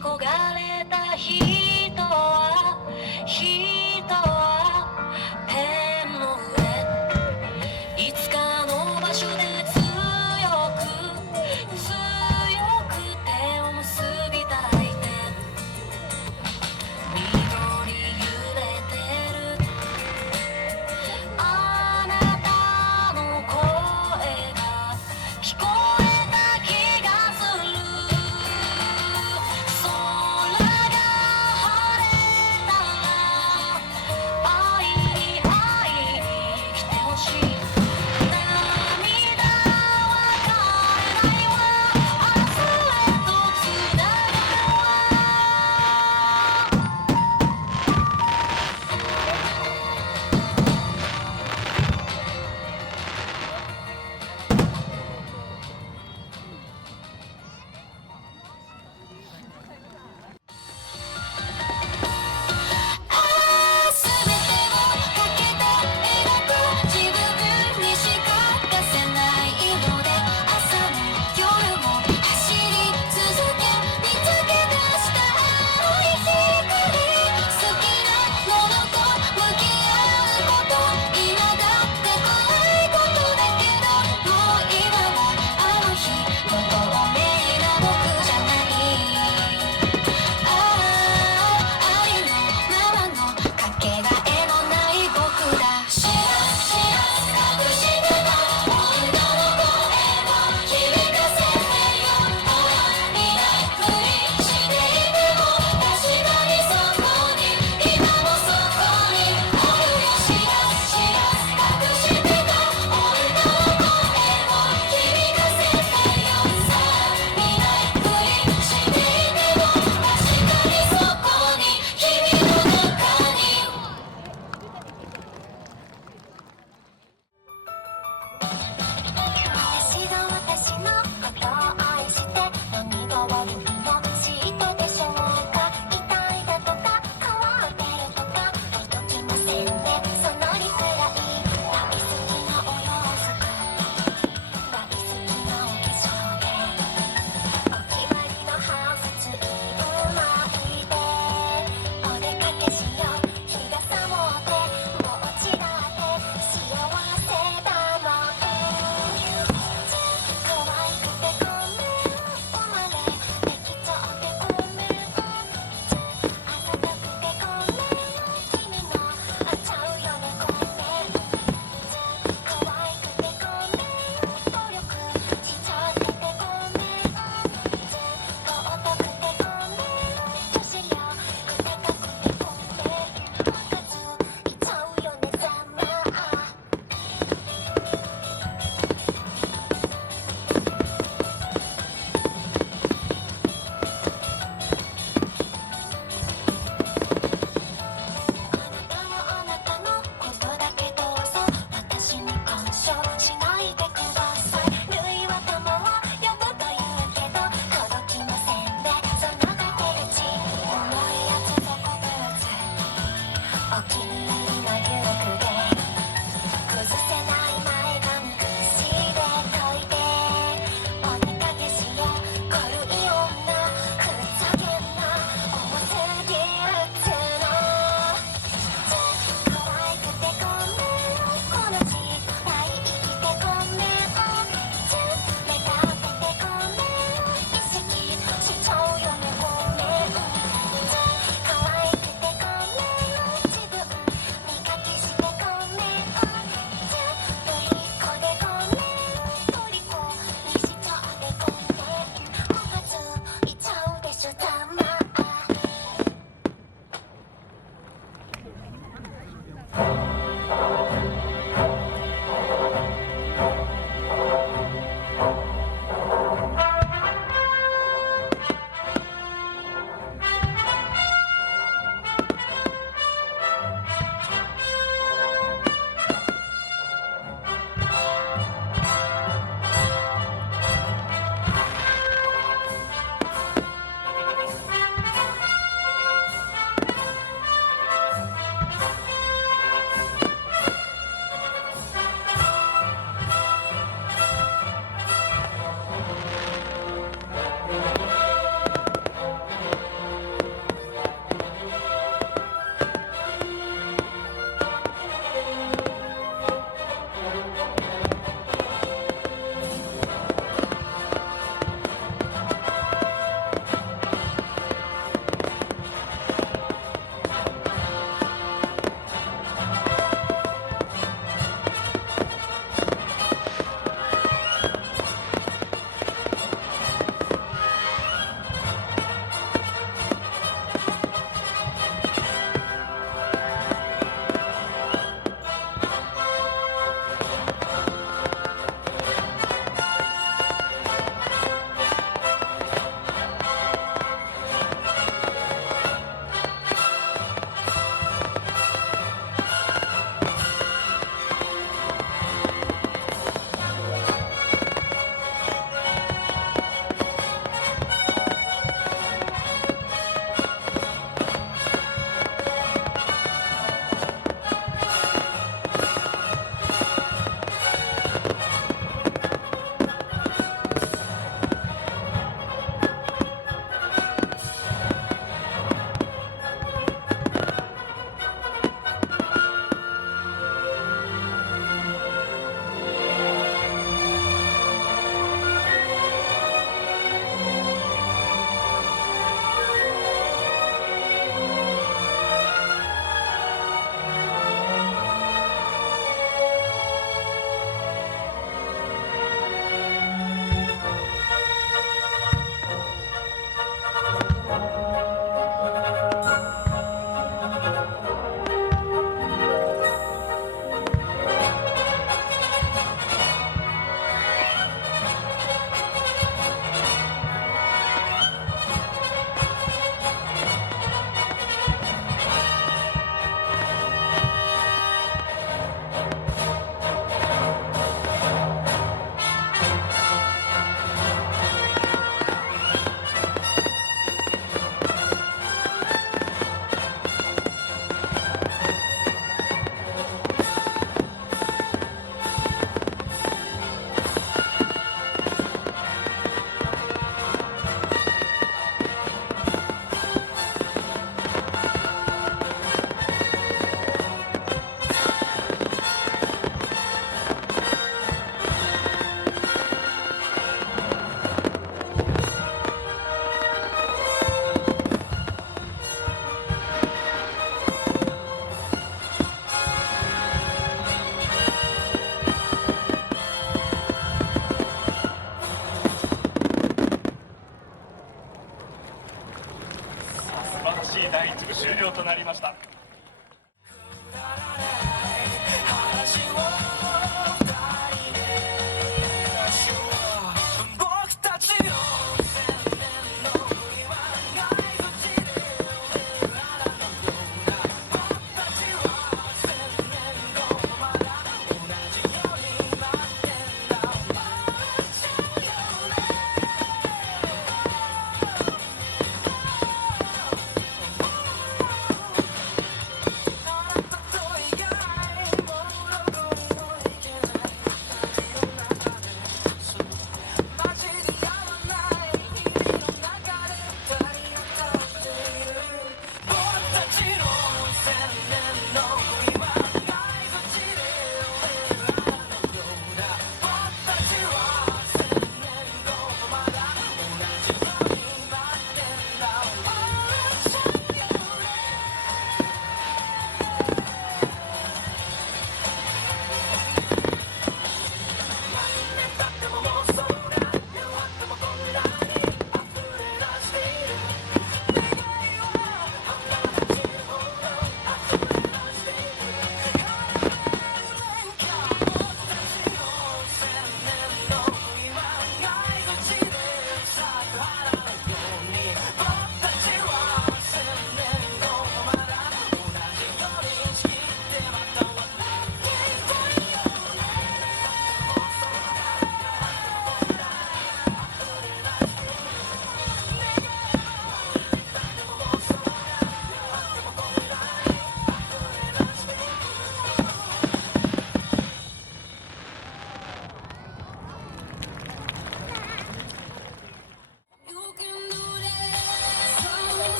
焦がれた人はペンの上いつかの場所で強く手を結びたいて緑揺れてるあなたの声が聞こえた気がする空が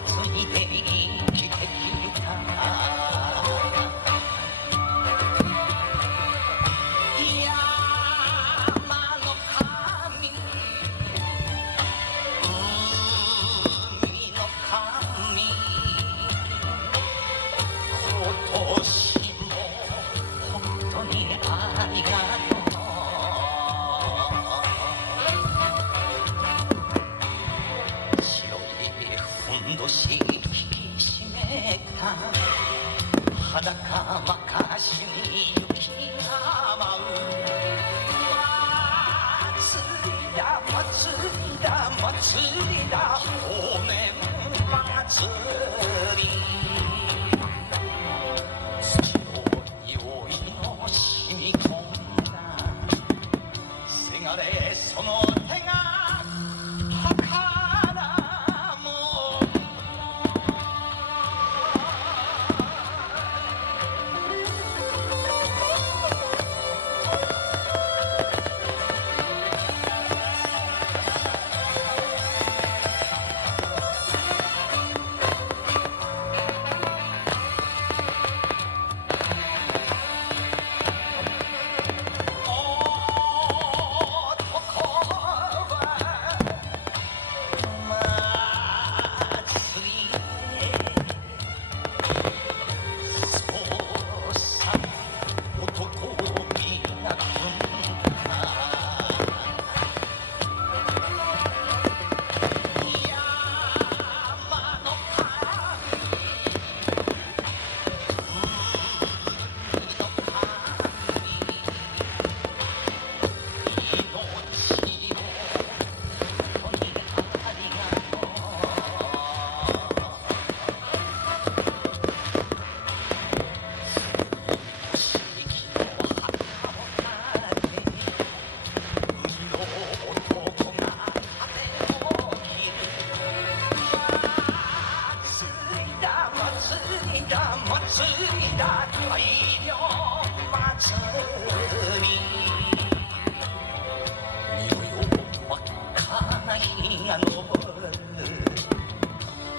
担いで生きてきた山の神海の神今年も本当にありがとうふんどし引き締めた裸まかしに雪が舞う祭りだ祭りだ祭りだお面祭り土の匂いの染み込んだせがれその手が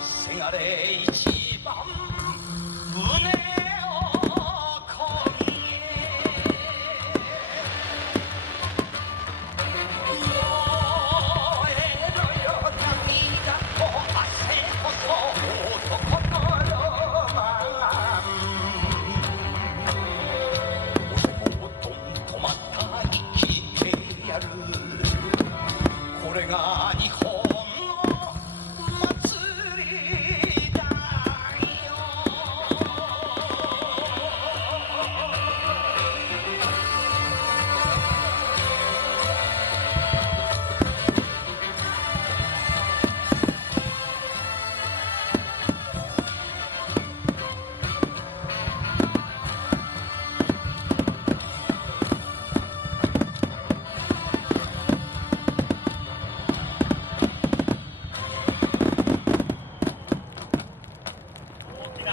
せがれ一番胸をこみよえろよ涙と汗と男のロマン俺もどんとまた生きてやるこれが日本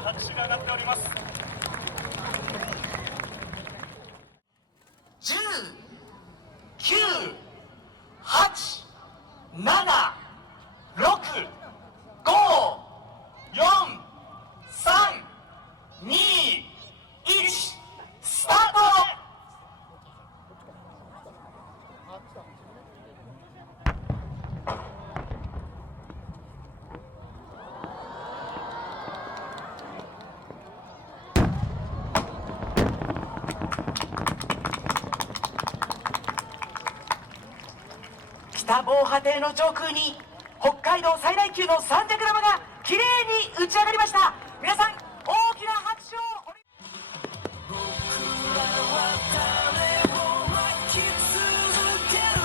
拍手が上がっております。10、9、8、7、6、5、4、3、2、1、スタート。北防波堤の上空に北海道最大級の三尺玉がきれいに打ち上がりました。皆さん大きな拍手を僕らは種をまき続ける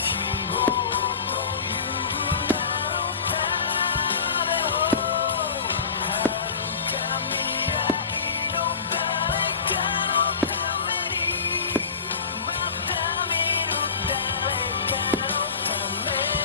希望という名の種を遥か未来の誰かのためにまた見る誰かのために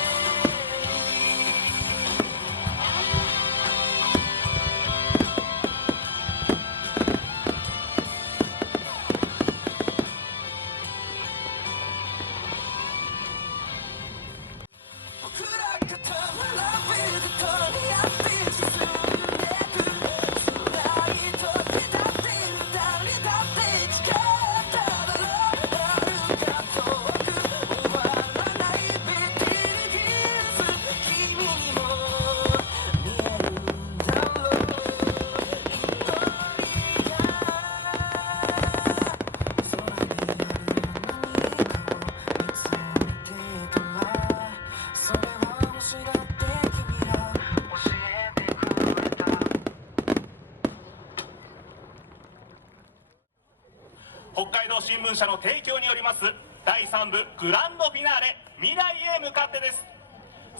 新聞社の提供によります第3部グランドフィナーレ未来へ向かってです。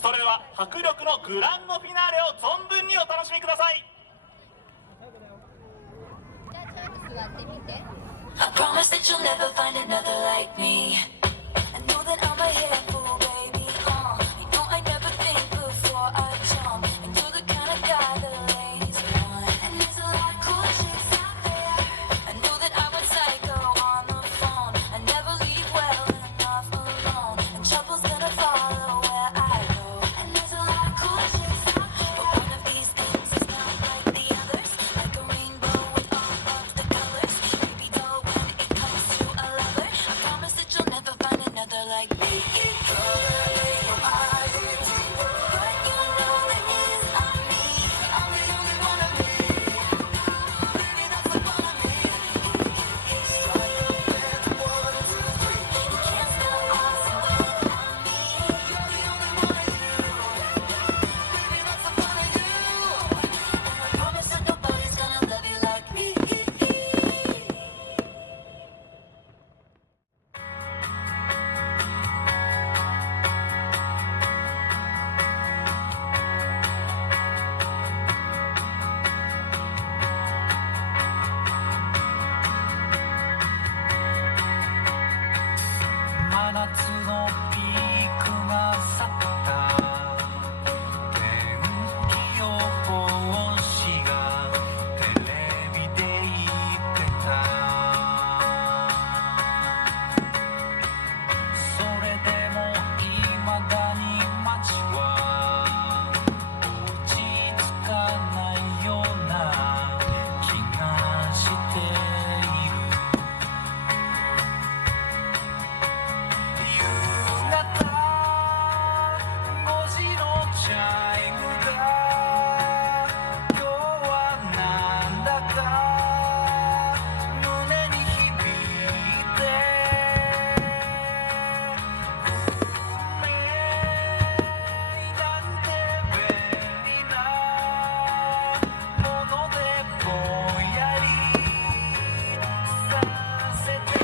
それでは迫力のグランドフィナーレを存分にお楽しみください。I promise that you'll never find another like me. I know that I'm a handful, baby. You know I never think before I jump. And you're the kind of guy the ladies want. And there's a lot of cool chicks out there. I know that I went psycho on the phone. I never leave well enough alone. And trouble's gonna follow where I go. And there's a lot of cool chicks out there. But one of these things is not like the others. Like a rainbow with all of the colors. Baby doll, when it comes to a lover, I promise that you'll never find another like me. But you know that it's on me. I'm the only one of me. Baby, that's the fun of me. You can't stop us without me. You're the only one I do. Baby, that's the fun of you. And I promise that nobody's gonna love you like me. 真夏のピークが去った天気予報士がテレビで言ってた。それでも未だに街は落ち着かないような気がしている。夕方5時のチャイムが今日はなんだか胸に響いて運命なんて便利なものでぼんやりさせて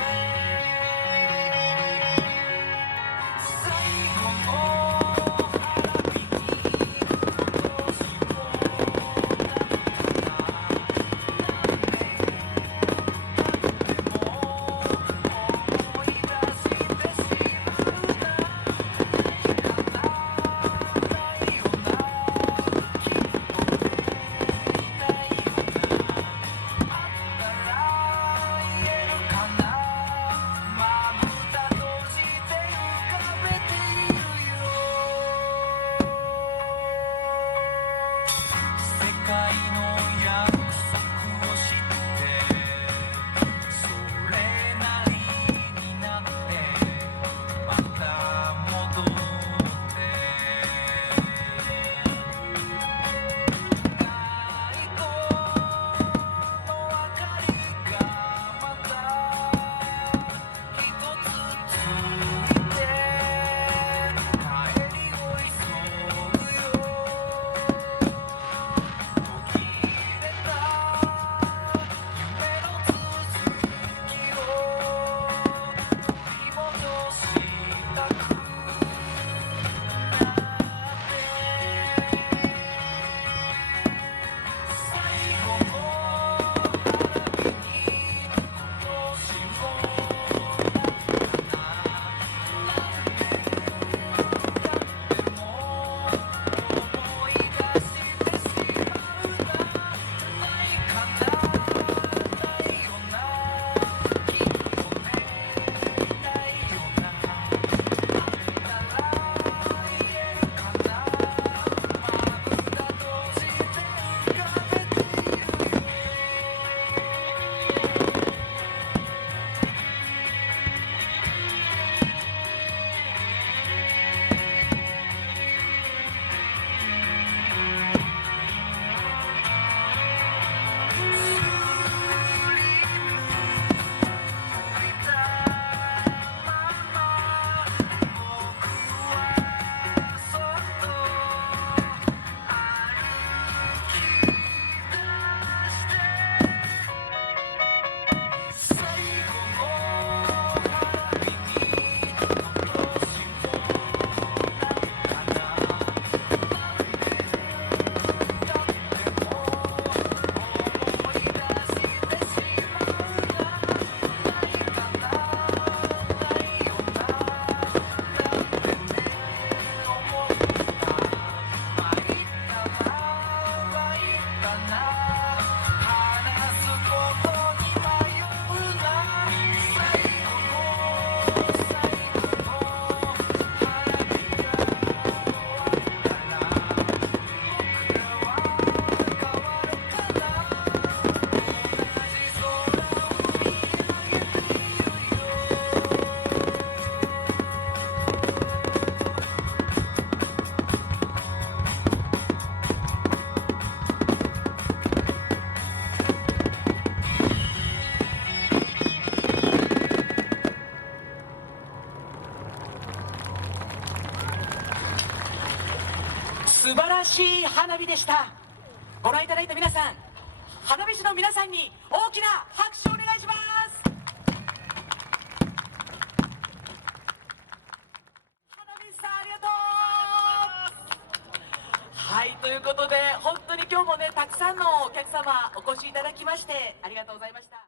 最後の花火に今年も思い出してしまうな。ないよな、きっとね、ないよな。あったら言えるかな。まぶた閉じて浮かべているよ。世界の約束を知ってそれなりになってまた戻ってナイトの明かりがまた一つついて帰りを急ぐよ。時らしい花火でした。ご覧いただいた皆さん、花火師の皆さんに大きな拍手をお願いします。花火師さんありがとう。はい、ということで本当に今日もね、たくさんのお客様お越しいただきましてありがとうございました。